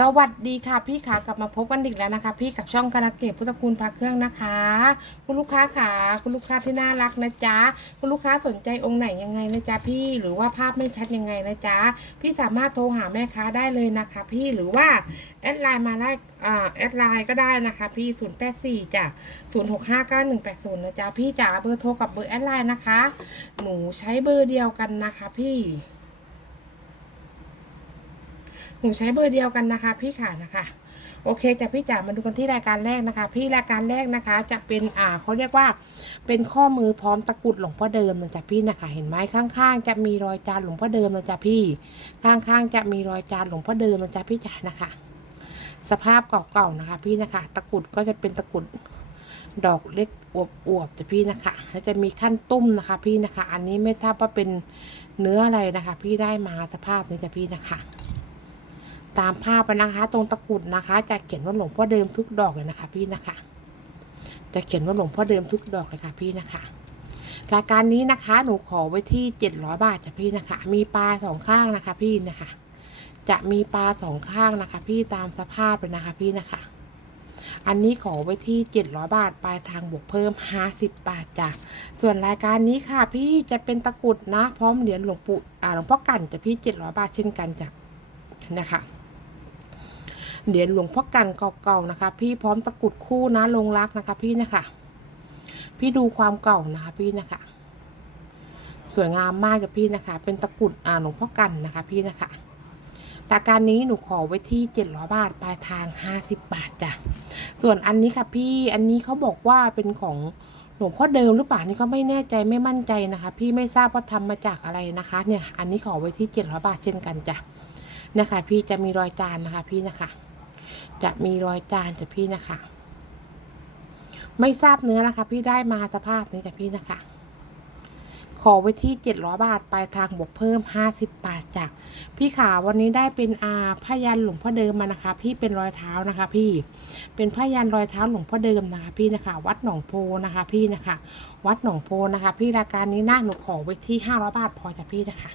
สวัสดีค่ะพี่ขากลับมาพบกันอีกแล้วนะคะ พี่กับช่องการะเกตพุทธคุณพระเครื่องนะคะ คุณลูกค้าขาคุณลูกค้าที่น่ารักนะจ๊ะคุณลูกค้าสนใจองค์ไหนยังไงนะจ๊ะพี่หรือว่าภาพไม่ชัดยังไงนะจ๊ะพี่สามารถโทรหาแม่ค้าได้เลยนะคะ พี่หรือว่าแอดไลน์มาได้อ่าแอดไลน์ก็ได้นะคะพี่ 0 8 4จ้ะ0 6 5 9 1 8 0นะจ๊ะพี่จ๋าเบอร์โทรกับเบอร์แอดไลน์นะคะ หนูใช้เบอร์เดียวกันนะคะ พี่ นูใช้เบอร์เดียวกันนะคะ พี่ค่ะนะคะโอเคจากพี่จ๋ามาดูกันที่รายการแรกนะคะ พี่รายการแรกนะคะ จะเป็นอ่าเขาเรียกว่า เป็นข้อมือพร้อมตะกรุดหลวงพ่อเดิมนะจ๊ะพี่นะคะ เห็นไหมข้างๆ จะมีรอยจานหลวงพ่อเดิมนะจ๊ะพี่ ข้างๆ จะมีรอยจานหลวงพ่อเดิมนะจ๊ะพี่จ๋านะคะ สภาพเก่าๆนะคะ พี่นะคะ ตะกรุดก็จะเป็นตะกรุดดอกเล็กอวบๆจ้ะพี่นะคะ แล้วจะมีขั้นตุ้มนะคะ พี่นะคะ อันนี้ไม่ทราบว่าเป็นเนื้ออะไรนะคะ พี่ได้มาสภาพนี้จ้ะพี่นะคะ ตามภาพอะนะคะ ตรงตะกรุดนะคะ จะเขียนว่าหลวงพ่อเดิมทุกดอกเลยนะคะ พี่นะคะ จะเขียนว่าหลวงพ่อเดิมทุกดอกเลยค่ะ พี่นะคะรายการนี้นะคะ หนูขอไว้ที่เจ็ดร้อยบาทจ้ะพี่นะคะ มีปลาสองข้างนะคะ พี่นะคะ จะมีปลาสองข้างนะคะ พี่ตามสภาพเลยนะคะ พี่นะคะ อันนี้ขอไว้ที่เจ็ดร้อยบาทปลายทางบวกเพิ่มห้าสิบบาทจ้ะส่วนรายการนี้ค่ะ พี่จะเป็นตะกรุดนะ พร้อมเหรียญหลวงปู่อ่าหลวงพ่อกันจะพี่เจ็ดร้อยบาทเช่นกันจ้ะนะคะ เหรียญหลวงพ่อกันเก่าๆนะคะ พี่พร้อมตะกรุดคู่นะลงรักนะคะพี่นะคะพี่ดูความเก่านะคะพี่นะคะ สวยงามมากจ้ะพี่นะคะ เป็นตะกรุดอ่าหลวงพ่อกันนะคะ พี่นะคะรายการนี้หนูขอไว้ที่เจ็ดร้อยบาทปลายทางห้าสิบบาทจ้ะส่วนอันนี้ค่ะพี่อันนี้เขาบอกว่าเป็นของหลวงพ่อเดิมหรือเปล่านี่ก็ไม่แน่ใจไม่มั่นใจนะคะ พี่ไม่ทราบว่าทำมาจากอะไรนะคะ เนี่ยอันนี้ขอไว้ที่เจ็ดร้อยบาทเช่นกันจ้ะนะคะพี่จะมีรอยจานนะคะพี่นะคะ จะมีรอยจานจ้ะพี่นะคะ ไม่ทราบเนื้อนะคะ พี่ได้มาสภาพนี้จ้ะพี่นะคะ ขอไว้ที่เจ็ดร้อยบาทปลายทางบวกเพิ่มห้าสิบบาทจ้ะพี่ขาวันนี้ได้เป็นอาพยันหลวงพ่อเดิมมานะคะ พี่เป็นรอยเท้านะคะ พี่เป็นพยันรอยเท้าหลวงพ่อเดิมนะคะ พี่นะคะ วัดหนองโพนะคะ พี่นะคะ วัดหนองโพนะคะ พี่รายการนี้หนะหนูขอไว้ที่ห้าร้อยบาทพอจ้ะพี่นะคะ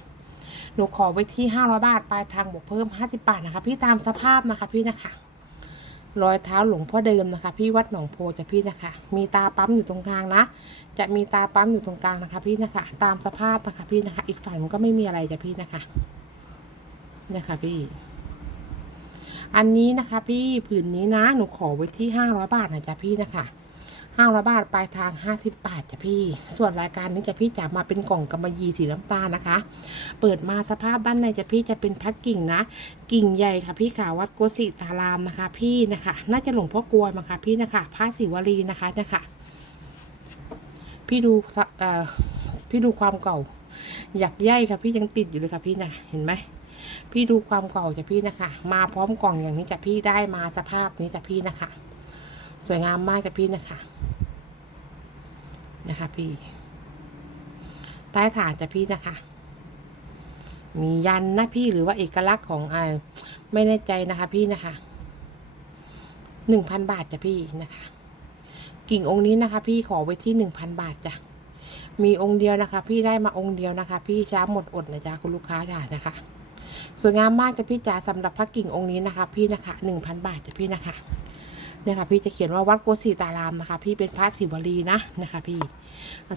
หนูขอไว้ที่ห้าร้อยบาท ปลายทางบวกเพิ่มห้าสิบบาทนะคะ พี่ตามสภาพนะคะพี่นะคะ รอยเท้าหลวงพ่อเดิมนะคะ พี่วัดหนองโพจะพี่นะคะ มีตาปั๊มอยู่ตรงกลางนะ จะมีตาปั๊มอยู่ตรงกลางนะคะ พี่นะคะ ตามสภาพนะคะ พี่นะคะ อีกฝั่งมันก็ไม่มีอะไรจะพี่นะคะนะคะพี่ อันนี้นะคะ พี่ผืนนี้นะหนูขอไว้ที่ห้าร้อยบาทนะจ๊ะพี่นะคะ ห้าร้อยบาทปลายทางห้าสิบบาทจ้ะพี่ ส่วนรายการนี้จะพี่จะมาเป็นกล่องกำมะหยี่สีน้ำตาลนะคะ เปิดมาสภาพด้านในจะพี่จะเป็นพักกิ่งนะ กิ่งใหญ่ค่ะพี่ขาวัดโกสิตารามนะคะ พี่นะคะ น่าจะหลวงพ่อกลวยมั้งคะพี่นะคะพระศิวลีนะคะนะคะ พี่ดูสะเอ่อพี่ดูความเก่า อยากย่ายค่ะพี่ยังติดอยู่เลยค่ะพี่นะเห็นไหมพี่ดูความเก่าจ้ะพี่นะคะ มาพร้อมกล่องอย่างนี้จ้ะพี่ได้มาสภาพนี้จ้ะพี่นะคะ วยงามมากจ้ะพี่นะคะ นะคะพี่ ใต้ฐานจ้ะพี่นะคะ มียันนะพี่หรือว่าเอกลักษณ์ของอไม่แน่ใจนะคะ พี่นะคะหนึ่งพันบาทจ้ะพี่นะคะ กิ่งองค์นี้นะคะ พี่ขอไว้ที่หนึ่งพันบาทจ้ะมีองค์เดียวนะคะ พี่ได้มาองค์เดียวนะคะ พี่ช้าหมดอดนะจ๊ะคุณลูกค้าจ้ะนะคะ สวยงามมากจ้ะพี่จ๋าสำหรับพระกิ่งองค์นี้นะคะ พี่นะคะหนึ่งพันบาทจ้ะพี่นะคะ เนี่ยค่ะพี่จะเขียนว่าวัดโกสีตารามนะคะ พี่เป็นพระศิวลีนะนะคะพี่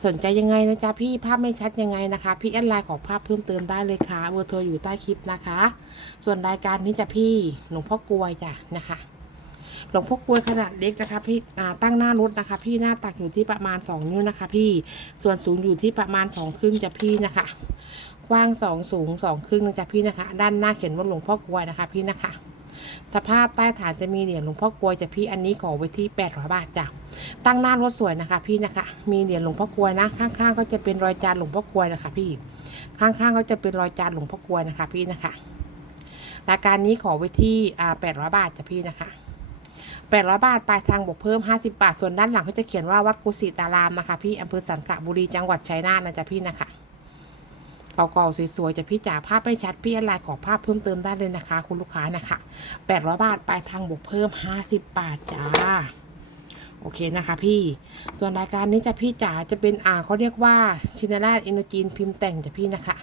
สนใจยังไงนะจ๊ะพี่ภาพไม่ชัดยังไงนะคะ พี่แอดไลน์ของภาพเพิ่มเติมได้เลยค่ะเบอร์โทรอยู่ใต้คลิปนะคะ ส่วนรายการนี้จะพี่หลวงพ่อกลวยจ้ะนะคะหลวงพ่อกลวยขนาดเล็กนะคะพี่ตั้งหน้ารถนะคะ พี่หน้าตักอยู่ที่ประมาณสองนิ้วนะคะ พี่ส่วนสูงอยู่ที่ประมาณสองครึ่งจะพี่นะคะกว้างสองสูงสองครึ่งนะจ๊ะพี่นะคะ ด้านหน้าเขียนว่าหลวงพ่อกลวยนะคะ พี่นะคะ สภาพใต้ฐานจะมีเหรียญหลวงพ่อกลวยจะพี่อันนี้ขอไว้ที่แปดร้อยบาทจ้ะตั้งหน้ารถสวยนะคะ พี่นะคะ มีเหรียญหลวงพ่อกลวยนะ ข้างๆ ก็จะเป็นรอยจานหลวงพ่อกลวยนะคะ พี่ ข้างๆก็จะเป็นรอยจานหลวงพ่อกลวยนะคะ พี่นะคะรายการนี้ขอไว้ที่แปดร้อยบาทจ้ะพี่นะคะแปดร้อยบาทปลายทางบวกเพิ่มห้าสิบาท ส่วนด้านหลังเขาจะเขียนว่าวัดกุสิตารามนะคะ พี่อำเภอสันกะบุรีจังหวัดชัยนาทนะจ๊ะพี่นะคะ เก่าๆสวยๆจะพี่จ๋าภาพไม่ชัดพี่อะไรขอภาพเพิ่มเติมได้เลยนะคะ คุณลูกค้านะคะแปดร้อยบาทปลายทางบวกเพิ่มห้าสิบบาทจ้าโอเคนะคะพี่ ส่วนรายการนี้จะพี่จ๋าจะเป็นอ่าเขาเรียกว่าชินาราชอินโดจีนพิมพ์แต่งจะพี่นะคะ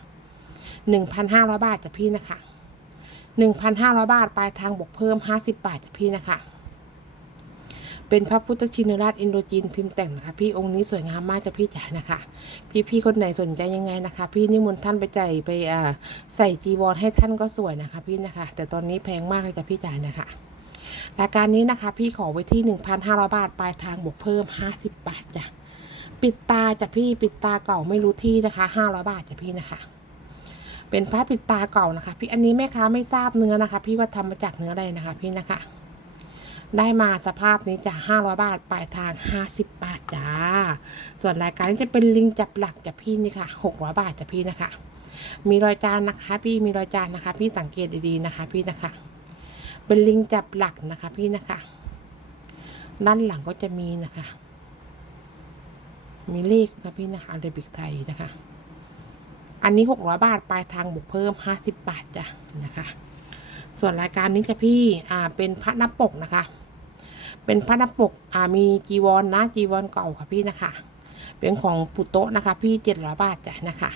หนึ่งพันห้าร้อยบาทจะพี่นะคะหนึ่งพันห้าร้อยบาทปลายทางบวกเพิ่มห้าสิบบาทจะพี่นะคะ เป็นพระพุทธชินราชอินโดจีนพิมพ์แต่งนะคะพี่องค์นี้สวยงามมากจะพี่จ๋านะคะ พี่พี่ๆคนไหนสนใจยังไงนะคะ พี่นิมนต์ท่านไปใจไปอ่าใส่จีวรให้ท่านก็สวยนะคะ พี่นะคะ แต่ตอนนี้แพงมากเลยจ้ะพี่จ๋านะคะรายการนี้นะคะ พี่ขอไว้ที่ 1,500 บาท ปลายทางบวกเพิ่ม 50 บาทจ้ะปิดตาจ้ะพี่ปิดตาเก่าไม่รู้ที่นะคะ500บาทจ้ะพี่นะคะ เป็นผ้าปิดตาเก่านะคะ พี่อันนี้แม่ค้าไม่ทราบเนื้อนะคะ พี่ว่าทำมาจากเนื้ออะไรนะคะ พี่นะคะ ได้มาสภาพนี้จะ500 บาท ปลายทาง 50 บาทจ้า ส่วนรายการนี้จะเป็นลิงจับหลักจ้ะพี่นี่ค่ะ 600 บาทจ้ะพี่นะคะ มีรอยจานนะคะ พี่ มีรอยจานนะคะ พี่สังเกตดีๆนะคะ พี่นะคะ เป็นลิงจับหลักนะคะ พี่นะคะ ด้านหลังก็จะมีนะคะ มีเลขนะคะพี่นะคะอาราบิกไทยนะคะ อันนี้หกร้อยบาท ปลายทางบวกเพิ่มห้าสิบบาทจ้ะนะคะส่วนรายการนี้ค่ะพี่ อ่า เป็นพระนับปกนะคะ เป็นพระนับปกอ่ามีจีวรนะจีวรเก่าค่ะพี่นะคะ เป็นของปุโตะนะคะพี่เจ็ดร้อยบาทจ้ะนะคะ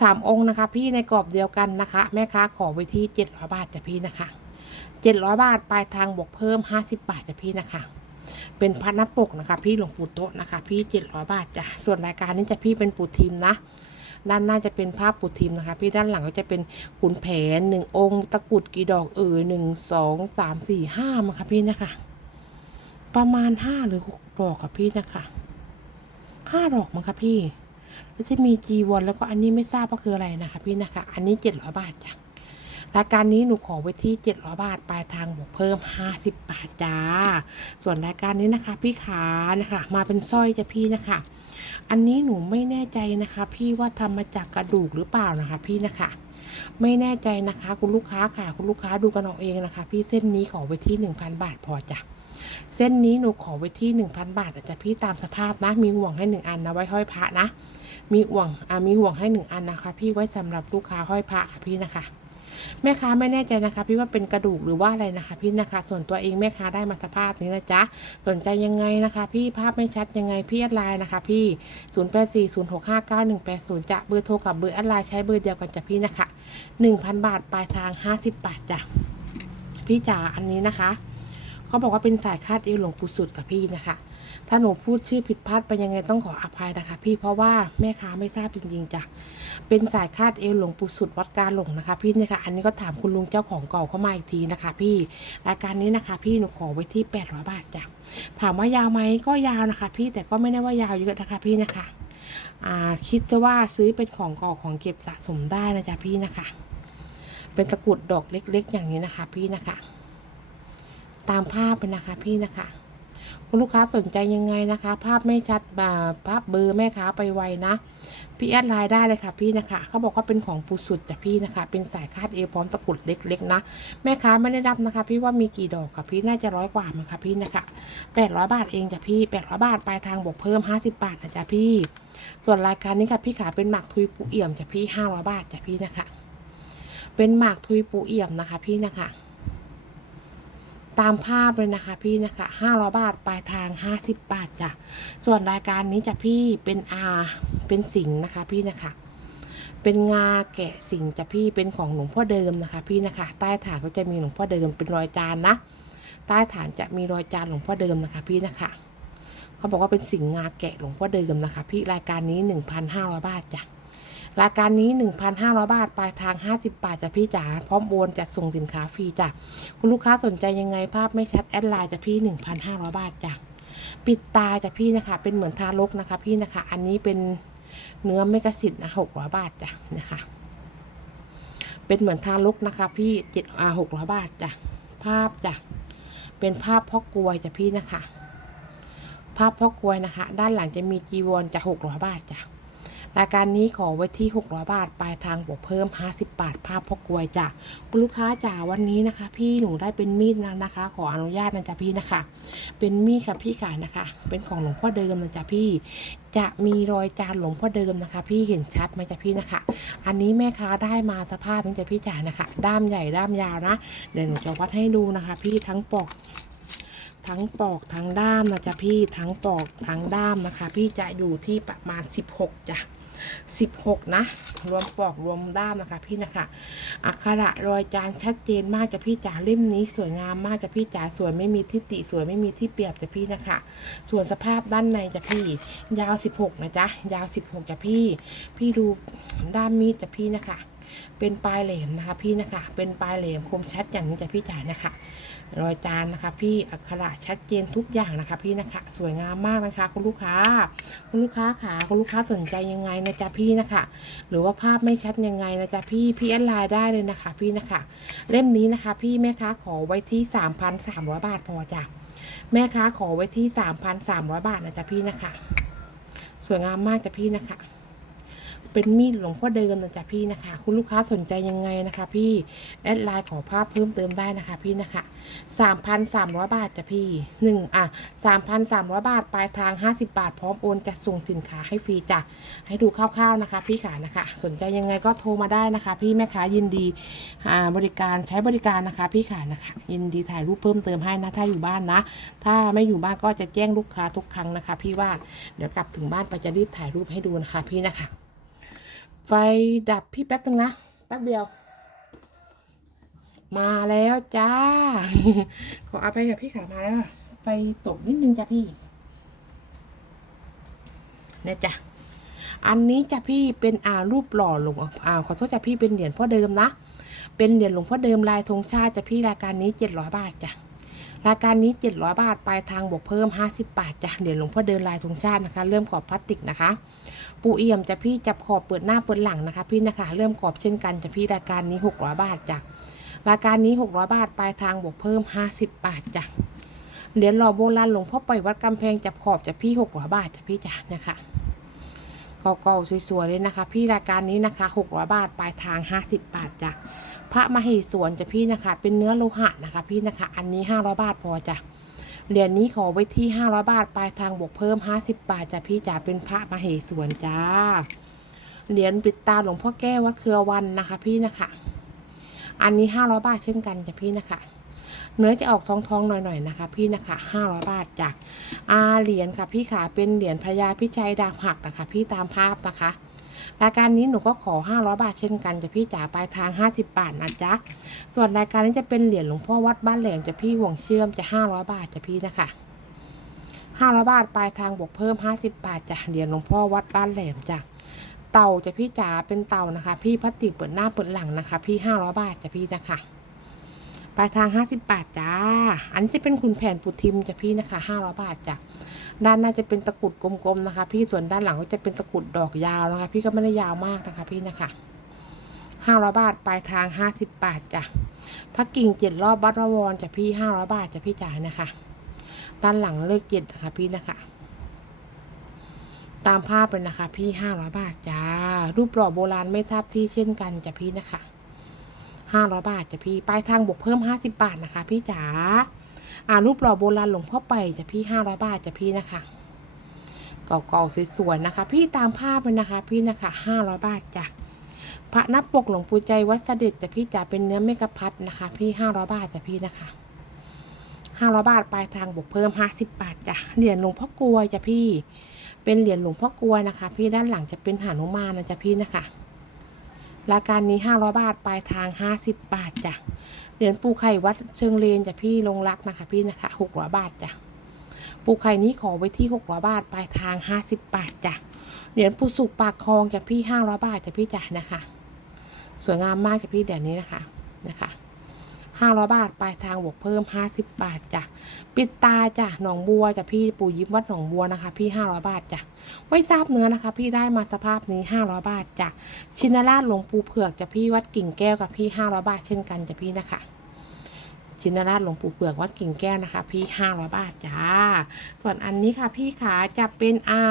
สามองค์นะคะ พี่ในกรอบเดียวกันนะคะ แม่ค้าขอไว้ที่เจ็ดร้อยบาทจ้ะพี่นะคะเจ็ดร้อยบาทปลายทางบวกเพิ่มห้าสิบบาทจ้ะพี่นะคะเป็นพันนปกนะคะ พี่หลวงปู่โตะนะคะ พี่เจ็ดร้อยบาทจ้ะส่วนรายการนี้จะพี่เป็นปู่ทีมนะด้านหน้าจะเป็นภาพปูทีมนะคะ พี่ด้านหลังก็จะเป็นขุนแผนหนึ่งองค์ ตะกรุดกี่ดอกเออหนึ่งสองสามสี่ห้ามั้งคะพี่นะคะ ประมาณห้าหรือหกดอกค่ะพี่นะคะห้าดอกมั้งคะพี่ แล้วจะมีจีวรแล้วก็อันนี้ไม่ทราบว่าคืออะไรนะคะพี่นะคะ อันนี้เจ็ดร้อยบาทจ้ะรายการนี้หนูขอไว้ที่700บาทปลายทางบวกเพิ่ม50บบาทจ้า ส่วนรายการนี้นะคะ พี่ขานะคะ มาเป็นสร้อยจ้ะพี่นะคะ อันนี้หนูไม่แน่ใจนะคะ พี่ว่าทำมาจากกระดูกหรือเปล่านะคะ พี่นะคะไม่แน่ใจนะคะ คุณลูกค้าค่ะ คุณลูกค้าดูกันเอาเองนะคะ พี่เส้นนี้ขอไว้ที่1,000บาทพอจ้ะ เส้นนี้หนูขอไว้ที่ 1,000 บาทอาจจะพี่ตามสภาพนะ มีห่วงให้หนึ่งอันนะไว้ห้อยพระนะ มีห่วงอ่ามีห่วงให้หนึ่งอันนะคะ พี่ไว้สำหรับลูกค้าห้อยพระค่ะพี่นะคะแม่ค้าไม่แน่ใจนะคะ พี่ว่าเป็นกระดูกหรือว่าอะไรนะคะพี่นะคะ ส่วนตัวเองแม่ค้าได้มาสภาพนี้นะจ๊ะสนใจยังไงนะคะ พี่ภาพไม่ชัดยังไงพี่แอดไลน์นะคะ พี่ 0 8 4 0 6 5 9 1 8 0จะเบอร์โทรกับเบอร์แอดไลน์ใช้เบอร์เดียวกันจ้ะพี่นะคะ 1,000 บาทปลายทาง 50 บาทจ้ะพี่จ๋าอันนี้นะคะ เขาบอกว่าเป็นสายคาดเอวหลวงปู่สุดกับพี่นะคะ ถ้าหนูพูดชื่อผิดพลาดไปยังไงต้องขออภัยนะคะ พี่เพราะว่าแม่ค้าไม่ทราบจริงๆจ้ะเป็นสายคาดเอวหลวงปู่สุดวัดกาหลงนะคะพี่เนี่ยค่ะอันนี้ก็ถามคุณลุงเจ้าของเก่าเข้ามาอีกทีนะคะ พี่รายการนี้นะคะ พี่หนูขอไว้ที่800บาทจ้ะถามว่ายาวไหมก็ยาวนะคะ พี่แต่ก็ไม่ได้ว่ายาวเยอะนะคะ พี่นะคะอ่าคิดจะว่าซื้อเป็นของเก่าของเก็บสะสมได้นะจ๊ะพี่นะคะ เป็นตะกรุดดอกเล็ก ๆ อย่างนี้นะคะ พี่นะคะ ตามภาพเป็นะคะพี่นะคะคุณลูกค้าสนใจยังไงนะคะ ภาพไม่ชัดภาพเบอร์แม่ค้าไปไวนะพี่แอดไลน์ได้เลยค่ะพี่นะคะเขาบอกว่าเป็นของปูสุดจ้ะพี่นะคะ เป็นสายคาดเอพร้อมตะกุดเล็กๆนะแม่ค้าไม่ได้รับนะคะ พี่ว่ามีกี่ดอกค่ะพี่น่าจะร้อยกว่ามั้งค่ะพี่นะคะแปดร้อยบาทเองจ้ะพี่แปดร้อยบาทปลายทางบวกเพิ่มห้าสิบบาทนะจ๊ะพี่ ส่วนรายการนี้ค่ะพี่ขาเป็นหมากทุยปูเอี่ยมจ้ะพี่ห้าร้อยบาทจ้ะพี่นะคะ เป็นหมากทุยปูเอี่ยมนะคะ พี่นะคะ ตามภาพเลยนะคะพี่นะคะห้าร้อยบาท ปลายทางห้าสิบบาทจ้ะ ส่วนรายการนี้จะพี่เป็นอาเป็นสิงนะคะพี่นะคะ เป็นงาแกะสิงจะพี่เป็นของหลวงพ่อเดิมนะคะ พี่นะคะ ใต้ฐานก็จะมีหลวงพ่อเดิมเป็นรอยจานนะ ใต้ฐานจะมีรอยจานหลวงพ่อเดิมนะคะพี่นะคะเขาบอกว่าเป็นสิงงาแกะหลวงพ่อเดิมนะคะ พี่รายการนี้หนึ่งพันห้าร้อยบาทจ้ะ รายการนี้ 1,500 บาท ปลายทาง 50 บาทจ้ะพี่จ๋า พร้อมโอนจัดส่งสินค้าฟรีจ้ะ คุณลูกค้าสนใจยังไงภาพไม่ชัดแอดไลน์จ้ะพี่ 1,500 บาทจ้ะ ปิดตาจ้ะพี่นะคะ เป็นเหมือนทารกนะคะ พี่นะคะ อันนี้เป็นเนื้อเมกะสิทธิ์นะ600 บาทจ้ะนะคะ เป็นเหมือนทารกนะคะ พี่เจ็ดอ่า600บาทจ้ะ ภาพจ้ะ เป็นภาพพ่อกลวยจ้ะพี่นะคะ ภาพพ่อกลวยนะคะ ด้านหลังจะมีจีวรจะ600บาทจ้ะ รายการนี้ขอไว้ที่ 600 บาท ปลายทางบวกเพิ่ม 50 บาท ภาพพ่อกลวยจ้ะคุณลูกค้าจ๋าวันนี้นะคะ พี่หนูได้เป็นมีดแล้วนะคะ ขออนุญาตนะจ๊ะพี่นะคะ เป็นมีดค่ะพี่ขายนะคะ เป็นของหลวงพ่อเดิมนะจ๊ะพี่ จะมีรอยจานหลวงพ่อเดิมนะคะ พี่เห็นชัดไหมจ๊ะพี่นะคะ อันนี้แม่ค้าได้มาสภาพนี้จ้ะพี่จ๋านะคะ ด้ามใหญ่ด้ามยาวนะ เดี๋ยวหนูจะวัดให้ดูนะคะ พี่ทั้งปอกทั้งปอกทั้งด้ามนะจ๊ะพี่ทั้งปอกทั้งด้ามนะคะ พี่จะอยู่ที่ประมาณ 16จ้ะ สิบหกนะ รวมปอกรวมด้ามนะคะ พี่นะคะอักขระรอยจานชัดเจนมากจ้ะพี่จ๋าเล่มนี้ สวยงามมากจ้ะพี่จ๋าสวยไม่มีทิฏฐิสวยไม่มีที่เปรียบจ้ะพี่นะคะ ส่วนสภาพด้านในจ้ะพี่ ยาว 16 นะจ๊ะยาว 16จ้ะพี่ พี่ดูด้ามมีดจ้ะพี่นะคะ เป็นปลายแหลมนะคะ พี่นะคะ เป็นปลายแหลมคมชัดอย่างนี้จ้ะพี่จ๋านะคะ รอยจานนะคะ พี่อักขระชัดเจนทุกอย่างนะคะ พี่นะคะ สวยงามมากนะคะ คุณลูกค้า คุณลูกค้าขาคุณลูกค้าสนใจยังไงนะจ๊ะพี่นะคะ หรือว่าภาพไม่ชัดยังไงนะจ๊ะพี่พี่แอดไลน์ได้เลยนะคะ พี่นะคะ เล่มนี้นะคะ พี่แม่ค้าขอไว้ที่3,300 บาทพอจ้ะแม่ค้าขอไว้ที่3,300 บาทนะจ๊ะพี่นะคะ สวยงามมากจ้ะพี่นะคะ เป็นมีดหลวงพ่อเดิมนะจ๊ะพี่นะคะ คุณลูกค้าสนใจยังไงนะคะพี่แอดไลน์ขอภาพเพิ่มเติมได้นะคะพี่นะคะ3,300บาทจ้ะพี่หนึ่งอะ3,300บาทปลายทาง50บาท พร้อมโอนจะส่งสินค้าให้ฟรีจ้ะให้ดูคร่าวๆนะคะ พี่ขานะคะ สนใจยังไงก็โทรมาได้นะคะ พี่แม่ค้ายินดีอ่าบริการใช้บริการนะคะ พี่ขานะคะ ยินดีถ่ายรูปเพิ่มเติมให้นะถ้าอยู่บ้านนะ ถ้าไม่อยู่บ้านก็จะแจ้งลูกค้าทุกครั้งนะคะ พี่ว่าเดี๋ยวกลับถึงบ้านไปจะรีบถ่ายรูปให้ดูนะคะ พี่นะคะ ไฟดับพี่แป๊บนึงนะ แป๊บเดียว มาแล้วจ้า ขอเอาไปกับพี่ขามาแล้ว ไฟตกนิดนึงจ้ะพี่เนี่ยจ้ะอันนี้จ้ะพี่เป็นอ่ารูปหล่อหลวงอ่าขอโทษจ้ะพี่เป็นเหรียญพ่อเดิมนะ เป็นเหรียญหลวงพ่อเดิมลายธงชาติจ้ะพี่รายการนี้เจ็ดร้อยบาทจ้ะ รายการนี้เจ็ดร้อยบาทปลายทางบวกเพิ่มห้าสิบบาทจ้ะเหรียญหลวงพ่อเดิมลายธงชาตินะคะ เริ่มขอบพลาสติกนะคะ ปูเอี่ยมจะพี่จับขอบเปิดหน้าเปิดหลังนะคะ พี่นะคะ เริ่มขอบเช่นกันจะพี่รายการนี้ 600 บาทจ้ะรายการนี้ 600 บาทปลายทางบวกเพิ่ม 50 บาทจ้ะเหรียญหล่อโบราณหลวงพ่อปล่อยวัดกำแพงจับขอบจะพี่600บาทจะพี่จ้ะนะคะเก่าๆสวยๆเลยนะคะ พี่รายการนี้นะคะ600บาทปลายทาง 50 บาทจ้ะ พระมเหสวนจะพี่นะคะ เป็นเนื้อโลหะนะคะพี่นะคะ อันนี้ 500 บาทพอจ้ะเหรียญนี้ขอไว้ที่ 500 บาทปลายทางบวกเพิ่ม 50 บาทจ้ะพี่จ๋าเป็นพระมเหสวนจ้า เหรียญปิดตาหลวงพ่อแก้ววัดเครือวันนะคะ พี่นะคะ อันนี้ 500 บาทเช่นกันจ้ะพี่นะคะ เนื้อจะออกทองๆหน่อยๆนะคะ พี่นะคะ 500 บาทจ้ะอาเหรียญค่ะพี่ขาเป็นเหรียญพญาพิชัยดาบหักนะคะ พี่ตามภาพนะคะ รายการนี้หนูก็ขอ 500 บาทเช่นกันจะพี่จ๋าปลายทาง 50 บาทนะจ๊ะ ส่วนรายการนี้จะเป็นเหรียญหลวงพ่อวัดบ้านแหลมจะพี่ห่วงเชื่อมจะ 500 บาทจะพี่นะคะ500 บาทปลายทางบวกเพิ่ม 50 บาทจ้ะเหรียญหลวงพ่อวัดบ้านแหลมจ้ะเต่าจะพี่จ๋าเป็นเต่านะคะ พี่พลาสติกเปิดหน้าเปิดหลังนะคะ พี่ 500 บาทจะพี่นะคะ ลายทาง 50 บาทจ้า อันนี้จะเป็นคุณแผนปุทิมจะพี่นะคะ500บาทจ้ะด้านหน้าจะเป็นตะกรุดกลมๆนะคะ พี่ส่วนด้านหลังก็จะเป็นตะกรุดดอกยาวนะคะ พี่ก็ไม่ได้ยาวมากนะคะพี่นะคะห้าร้อยบาทปลายทางห้าสิบบาทจ้ะพักกิ่งเจ็ดรอบวัดระวรจ้ะพี่ห้าร้อยบาทจ้ะพี่จ่ายนะคะ ด้านหลังเลขเจ็ดนะคะพี่นะคะตามภาพเลยนะคะ พี่ห้าร้อยบาทจ้า รูปหล่อโบราณไม่ทราบที่เช่นกันจ้ะพี่นะคะ ห้าร้อยบาทจ้ะพี่ปลายทางบวกเพิ่มห้าสิบบาทนะคะพี่จ๋าอ่ารูปหล่อโบราณหลวงพ่อไปจ้ะพี่ห้าร้อยบาทจ้ะพี่นะคะเก่าๆสวยๆนะคะ พี่ตามภาพเลยนะคะ พี่นะคะห้าร้อยบาทจ้ะพระนับปกหลวงปู่ใจวัดเสด็จแต่พี่จ๋าเป็นเนื้อเมกะพัดนะคะ พี่ห้าร้อยบาทจ้ะพี่นะคะห้าร้อยบาทปลายทางบวกเพิ่มห้าสิบบาทจ้ะเหรียญหลวงพ่อกลวจ้ะพี่ เป็นเหรียญหลวงพ่อกลวนะคะ พี่ด้านหลังจะเป็นหานุมานนะจ้ะพี่นะคะ รายการนี้ห้าร้อยบาท ปลายทางห้าสิบบาทจ้ะ เหรียญปูไข่วัดเชิงเลนจ้ะพี่ลงรักนะคะ พี่นะคะหกร้อยบาทจ้ะ ปูไข่นี้ขอไว้ที่หกร้อยบาท ปลายทางห้าสิบบาทจ้ะ เหรียญปูสุกปากคลองจ้ะพี่ห้าร้อยบาทจ้ะพี่จ้ะนะคะ สวยงามมากจ้ะพี่เดี๋ยวนี้นะคะ นะคะ ห้าร้อยบาท ปลายทางบวกเพิ่มห้าสิบบาทจ้ะ ปิดตาจ้ะ หนองบัวจ้ะพี่ปู่ยิ้มวัดหนองบัวนะคะ พี่ห้าร้อยบาทจ้ะไม่ทราบเนื้อนะคะ พี่ได้มาสภาพนี้ห้าร้อยบาทจ้ะ ชินราชหลวงปู่เผือกจ้ะพี่วัดกิ่งแก้วกับพี่ห้าร้อยบาทเช่นกันจ้ะพี่นะคะชินราชหลวงปู่เผือกวัดกิ่งแก้วนะคะ พี่ห้าร้อยบาทจ้า ส่วนอันนี้ค่ะ พี่ขาจะเป็นอา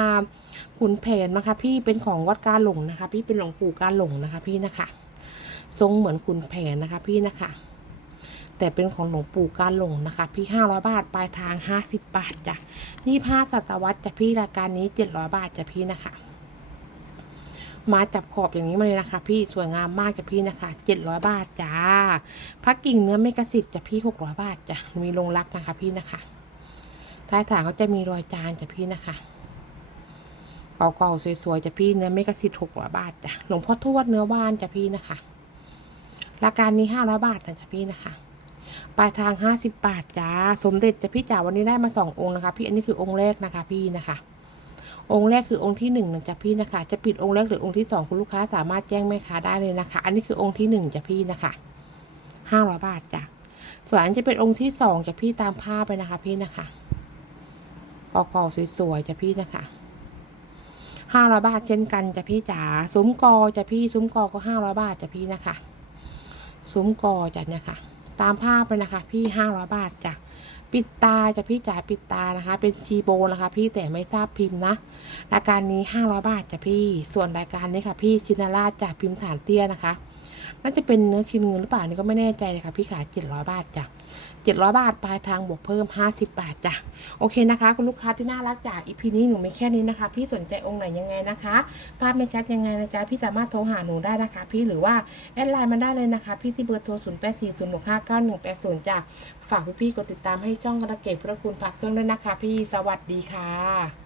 ขุนแผนนะคะ พี่เป็นของวัดกาหลงนะคะ พี่เป็นหลวงปู่กาหลงนะคะ พี่นะคะ ทรงเหมือนขุนแผนนะคะ พี่นะคะ แต่เป็นของหลวงปู่กาหลงนะคะพี่ห้าร้อยบาท ปลายทางห้าสิบบาทจ้ะนี่ผ้าสัตวรรษจ้ะพี่รายการนี้เจ็ดร้อยบาทจ้ะพี่นะคะ มาจับขอบอย่างนี้มาเลยนะคะ พี่สวยงามมากจ้ะพี่นะคะเจ็ดร้อยบาทจ้าพักกิ่งเนื้อไม่กระสิทธิ์จ้ะพี่หกร้อยบาทจ้ะมีลงรักนะคะ พี่นะคะท้ายฐานเขาจะมีรอยจานจ้ะพี่นะคะเก่าๆสวยๆจ้ะพี่เนื้อเมกะสิทธิ์หกร้อยบาทจ้ะหลวงพ่อทวดเนื้อว่านจ้ะพี่นะคะราคานี้ห้าร้อยบาทนะจ้ะพี่นะคะ ลายทางห้าสิบบาทจ้า สมเด็จจะพี่จ๋าวันนี้ได้มาสององค์นะคะ พี่อันนี้คือองค์แรกนะคะ พี่นะคะ องค์แรกคือองค์ที่หนึ่งนะจ๊ะพี่นะคะ จะปิดองค์แรกหรือองค์ที่สองคุณลูกค้าสามารถแจ้งแม่ค้าได้เลยนะคะ อันนี้คือองค์ที่หนึ่งจ้ะพี่นะคะห้าร้อยบาทจ้ะส่วนอันจะเป็นองค์ที่สองจ้ะพี่ตามภาพไปนะคะ พี่นะคะกอกอสวยๆจ้ะพี่นะคะห้าร้อยบาทเช่นกันจ้ะพี่จ๋าซุ้มกอจ้ะพี่ซุ้มกอก็ห้าร้อยบาทจ้ะพี่นะคะ ซุ้มกอจ้ะเนี่ยค่ะ ตามภาพไปนะคะ พี่ห้าร้อยบาทจ้ะปิดตาจะพี่จ๋าปิดตานะคะ เป็นชีโบนะคะ พี่แต่ไม่ทราบพิมพ์นะรายการนี้ห้าร้อยบาทจ้ะพี่ส่วนรายการนี้ค่ะ พี่ชินาราชจากพิมพ์ฐานเตี้ยนะคะ น่าจะเป็นเนื้อชิ้นเงินหรือเปล่านี่ก็ไม่แน่ใจเลยค่ะพี่ขายเจ็ดร้อยบาทจ้ะ เจ็ดร้อยบาท ปลายทางบวกเพิ่มห้าสิบบาทจ้ะ โอเคนะคะ คุณลูกค้าที่น่ารักจ้ะอีพีนี้หนูมีแค่นี้นะคะ พี่สนใจองค์ไหนยังไงนะคะ ภาพไม่ชัดยังไงนะจ๊ะ พี่สามารถโทรหาหนูได้นะคะ พี่หรือว่าแอดไลน์มาได้เลยนะคะ พี่ที่เบอร์โทรศูนย์แปดสี่ศูนย์หกห้าเก้าหนึ่งแปดศูนย์จ้ะ ฝากพี่ๆกดติดตามให้ช่องกระเกตพระคุณพักเครื่องด้วยนะคะ พี่ สวัสดีค่ะ